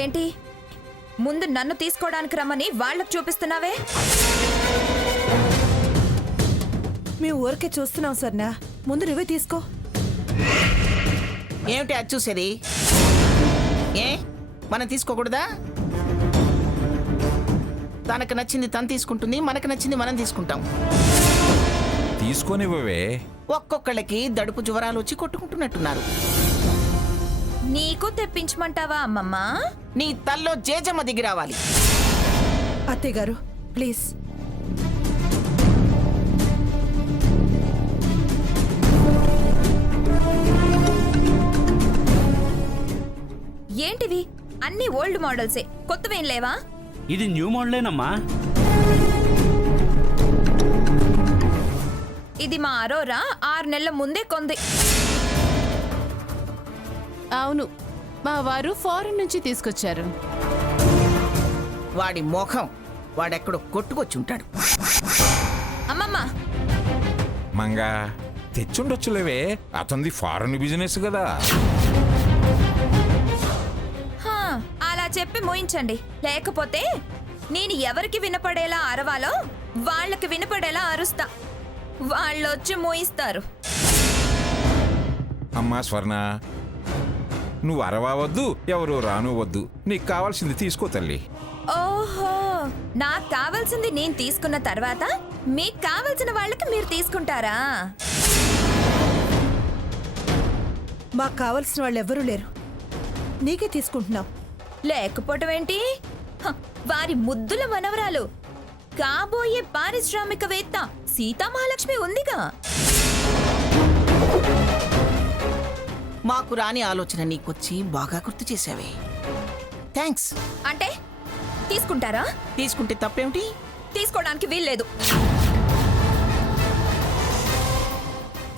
ఏంటి ముందు నన్ను తీసుకోవడానికి రమ్మని వాళ్ళకు చూపిస్తున్నావే? మేము ఊరికే చూస్తున్నాం సర్నా, ముందు నువ్వే తీసుకో. ఏమిటి అది చూసేది? ఏ మనం తీసుకోకూడదా? తనకు నచ్చింది తను తీసుకుంటుంది, మనకు నచ్చింది మనం తీసుకుంటాం. తీసుకొనివ్వవే. ఒక్కొక్కళ్ళకి దడుపు జ్వరాలు వచ్చి కొట్టుకుంటున్నట్టున్నారు. నీకు తెప్పించమంటావా అమ్మమ్మ? నీ తల్లో జేజమ్మ దిగి రావాలి. అత్తయ్య గారు ప్లీజ్. ఏంటివి అన్ని ఓల్డ్ మోడల్సే, కొత్తవేం లేవా? ఇది న్యూ మోడలేనమ్మా. ఇది మా అరోరా 6 నెలల ముందే కొంది. అవును, మా వారు ఫారెన్ నుంచి తీసుకొచ్చారు. వాడి మోఖం వాడెక్కడో కొట్టుకొచ్చి ఉంటాడు. అమ్మమ్మ మంగా తెచ్చుండొచ్చులేవే, అతనిది ఫారెన్ బిజినెస్ కదా. హా, అలా చెప్పి మోయించండి, లేకపోతే నేను ఎవరికి వినపడేలా అరవాలో వాళ్ళకి వినపడేలా అరుస్తా. వాళ్ళొచ్చి మోయిస్తారు. అమ్మా స్వర్ణ, నువ్వు అరవవద్దు, ఎవరు రానువద్దు. నీకు కావాల్సింది తీసుకో తల్లి. ఓహో, నాకు కావాల్సింది నేను తీసుకున్న తర్వాత మీకు కావాల్సిన వాళ్ళకి మీరు తీసుకుంటారా? మాకు కావలసిన వాళ్ళు ఎవ్వరూ లేరు, నీకే తీసుకుంటున్నాం. లేకపోవటం ఏంటి? హ, వారి ముద్దుల మనవరాలు కాబోయే పారిశ్రామికవేత్త సీతామహాలక్ష్మి ఉందిగా. మాకు రాని ఆలోచన నీకొచ్చి బాగా గుర్తు చేసావే. థ్యాంక్స్. అంటే తీసుకుంటారా? తీసుకుంటే తప్పేమిటి? తీసుకోవడానికి వీల్లేదు.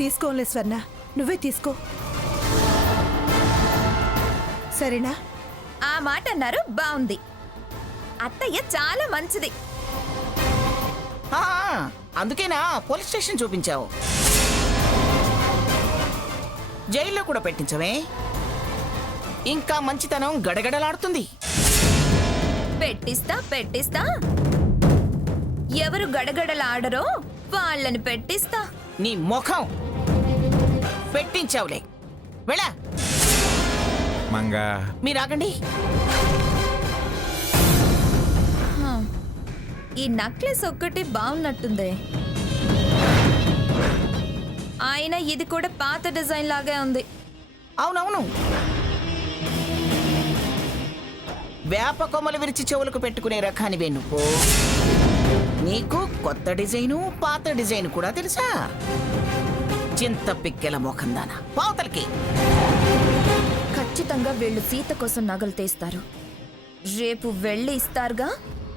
తీసుకోలే స్వర్ణ, నువ్వే తీసుకో, సరేనా? ఆ మాట అన్నారు, బాగుంది. అత్తయ్య చాలా మంచిది. ఆ, అందుకేనా పోలీస్ స్టేషన్ చూపించావు? జైల్లో కూడా పెట్టించవే, ఇంకా మంచితనం గడగడలాడుతుంది. పెట్టిస్తా పెట్టిస్తా, ఎవరు గడగడలాడరో వాళ్ళని పెట్టిస్తా. నీ ముఖం పెట్టించావులే, వెళ్ళా. మంగా మీరాగండి. ఈ నెక్లెస్ ఒక్కటి బాగున్నట్టుంది. ఆయన ఇది కూడా పాత డిజైన్ లాగే ఉంది. అవునవును, వేప కొమ్మలు విరిచి చెవులకు పెట్టుకునే రకానివే నువ్వు. నీకు కొత్త డిజైను పాత డిజైన్ కూడా తెలుసా? చింత పిక్కెల మోకందానా, పావతలకి. ఖచ్చితంగా వీళ్ళు సీత కోసం నగలు తీస్తారు. రేపు వెళ్ళి ఇస్తారుగా,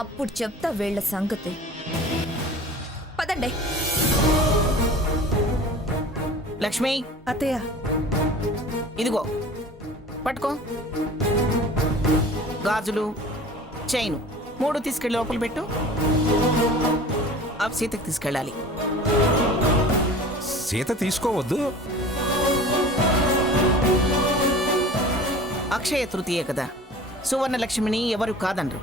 అప్పుడు చెప్తా వీళ్ళ సంగతి. పదండి. లక్ష్మి, అత్తయ్య ఇదిగో పట్టుకో. గాజులు, చైను 3 తీసుకెళ్ళి లోపల పెట్టు. అవి సీతకి తీసుకెళ్ళాలి. సీత తీసుకోవద్దు. అక్షయ తృతీయ కదా, సువర్ణ లక్ష్మిని ఎవరు కాదనరు.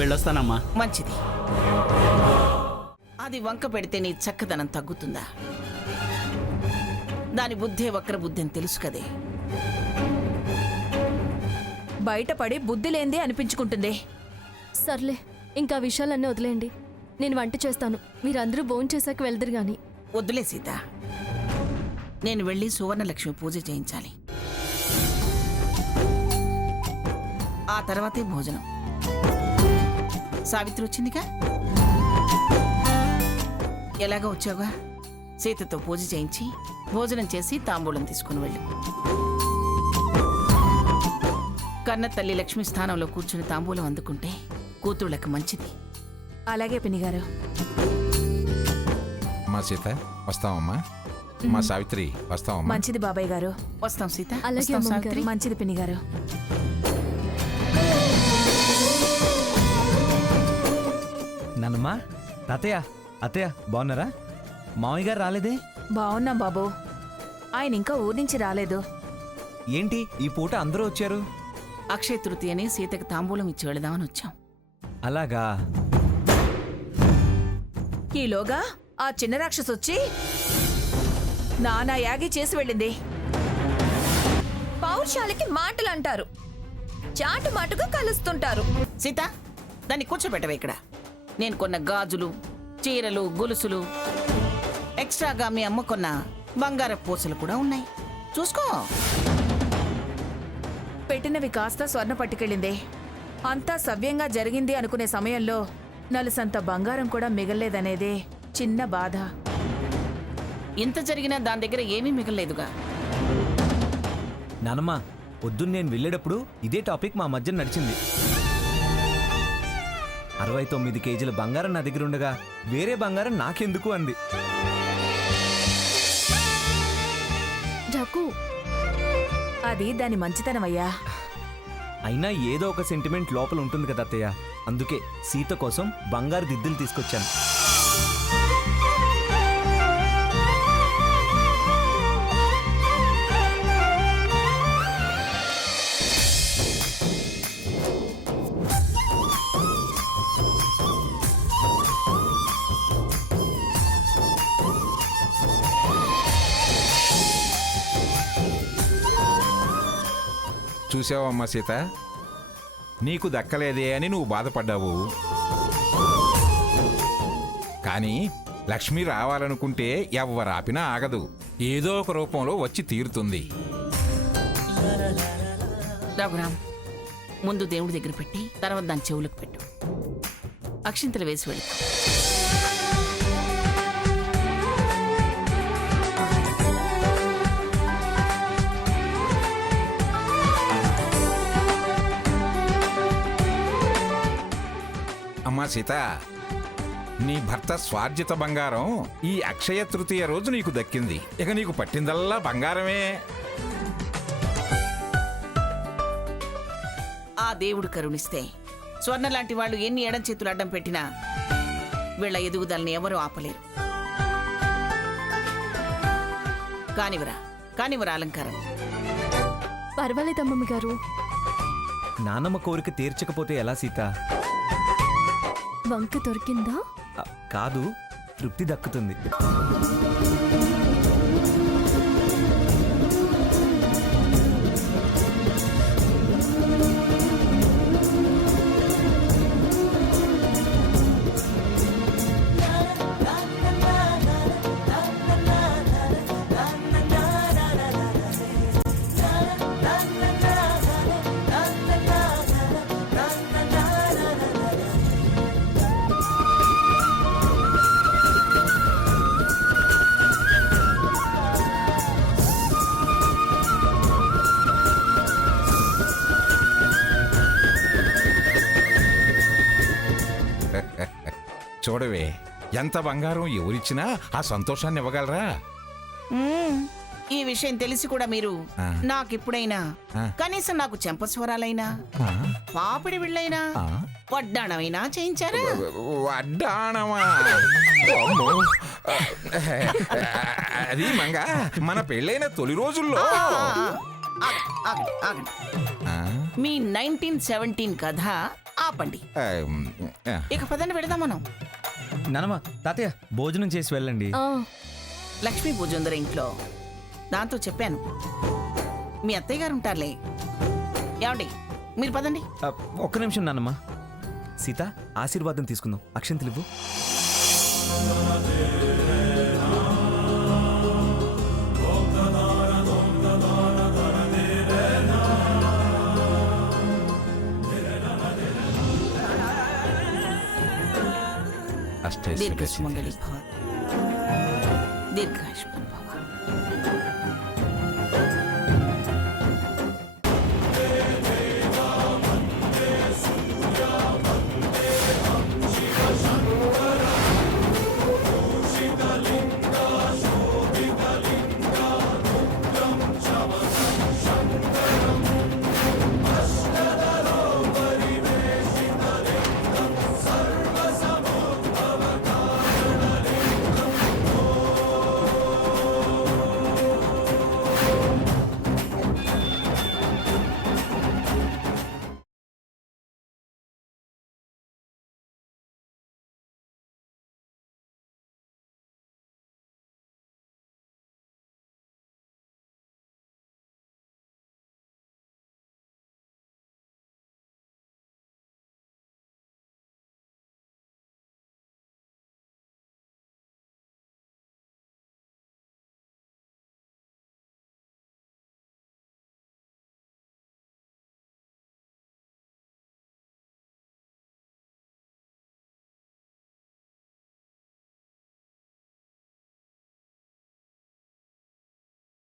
వెళ్ళొస్తానమ్మా. మంచిది. అది వంక పెడితే నీ చక్కదనం తగ్గుతుందా? దాని బుద్ధే వక్ర బుద్ధి అని తెలుసు కదే. బయటపడి బుద్ధి లేంది అనిపించుకుంటుంది. సర్లే, ఇంకా విషయాలన్నీ వదిలేయండి. నేను వంట చేస్తాను, మీరందరూ భోంచేసాక వెళ్దురు గాని. వద్దులే సీత, నేను వెళ్ళి సువర్ణలక్ష్మి పూజ చేయించాలి. ఆ తర్వాతే భోజనం. సావిత్రి వచ్చిందిగా, ఎలాగో వచ్చావుగా, సీతతో పూజ చేయించి భోజనం చేసి తాంబూలం తీసుకుని వెళ్ళు. కన్న తల్లి లక్ష్మి స్థానంలో కూర్చుని తాంబూలం అందుకుంటే కూతుళ్ళకి మంచిది. అలాగే పినిగారు. మా సీత వస్తావమ్మా. మా సావిత్రి వస్తావమ్మా. మంచిది బాబాయ్ గారు. వస్తాం సీత. అలాగే వస్తాం అమ్మమ్మ సావిత్రి. గారు. మంచిది పినిగారు. నాన్నమ్మా, తాతయ్య, అత్తయ్య బాగున్నారా? మామయ్య గారు రాలేదే? బాగున్నాం బాబు, ఆయన ఇంకా ఊరి నుంచి రాలేదు. ఏంటి ఈ పూట అందరూ వచ్చారు? అక్షయ తృతీయని సీతకి తాంబూలం ఇచ్చి వెళదామని వచ్చాం. అలాగా? ఈలోగా ఆ చిన్న రాక్షసు వచ్చి నానా యాగి చేసి వెళ్ళింది. పౌరుషాలకి మాటలు అంటారు, చాటు మాటుగా కలుస్తుంటారు. సీత, దాన్ని కూర్చోబెట్టవే ఇక్కడ. నేను కొన్న గాజులు, చీరలు, గొలుసులు, ఎక్స్ట్రాగా మీ అమ్మ కొన్న బంగారపు పూసలు కూడా ఉన్నాయి. చూసుకో. పెట్టినవి కాస్త స్వర్ణ పట్టుకెళ్ళింది. అంతా సవ్యంగా జరిగింది అనుకునే సమయంలో నలుసంత బంగారం కూడా మిగల్లేదనేదే చిన్న బాధ. ఇంత జరిగినా దాని దగ్గర ఏమీ మిగలలేదుగా. నానమ్మ, పొద్దున్న నేను వెళ్ళేటప్పుడు ఇదే టాపిక్ మా మధ్య నడిచింది. 69 కేజీల బంగారం నా దగ్గర ఉండగా వేరే బంగారం నాకెందుకు అంది. జగ్గు, అది దాని మంచితనమయ్యా. అయినా ఏదో ఒక సెంటిమెంట్ లోపల ఉంటుంది కదా అత్తయ్య. అందుకే సీత కోసం బంగారు దిద్దులు తీసుకొచ్చాను. చూసావమ్మా సీత, నీకు దక్కలేదే అని నువ్వు బాధపడ్డావు. కానీ లక్ష్మి రావాలనుకుంటే ఎవ్వరాపినా ఆగదు. ఏదో ఒక రూపంలో వచ్చి తీరుతుంది. రఘురామ్, ముందు దేవుడి దగ్గర పెట్టి తర్వాత దాని చెవులకు పెట్టు. అక్షింతలు వేసి వెళ్తా. అమ్మా సీత, నీ భర్త స్వార్జిత బంగారం ఈ అక్షయ తృతీయ రోజు నీకు దక్కింది. ఇక నీకు పట్టిందల్లా బంగారమే. ఆ దేవుడు కరుణిస్తే స్వర్ణ లాంటి వాళ్ళు ఎన్ని ఎడం చేతులు అడ్డం పెట్టినా వీళ్ళ ఎదుగుదలని ఎవరూ ఆపలేరు. కానివరా అలంకారం. పర్వాలేదమ్మమ్మ గారు. నానమ్మ కోరిక తీర్చకపోతే ఎలా సీత? వంక దొరికిందా? కాదు, తృప్తి దక్కుతుంది. చూడవే, ఎంత బంగారం ఎవరిచ్చినా ఆ సంతోషాన్ని ఇవ్వగలరా? ఈ విషయం తెలిసి కూడా మీరు నాకిప్పుడైనా కనీసం నాకు చెంపస్వరాలైనా, పాపిడి బిళ్ళైనా, వడ్డాణమైనా చేయించారా? వడ్డాణమా? అమ్మో. అది మంగ, మన పెళ్ళైన తొలి రోజుల్లో. ఆగండి. మీ 1917 కథ ఆపండి. ఇక పదండి, పెడదాం మనం. నానమ్మ, తాతయ్య భోజనం చేసి వెళ్ళండి. లక్ష్మీ పూజ ఉందర ఇంట్లో. దాంతో చెప్పాను, మీ అత్తయ్య గారు ఉంటారులే. ఏమండి, మీరు పదండి. ఒక్క నిమిషం నానమ్మ. సీత, ఆశీర్వాదం తీసుకుందాం. అక్షంతలు ఇవ్వు. దీర్ఘసుమంగళి భవ, దీర్ఘాయుష్మాన్ భవ.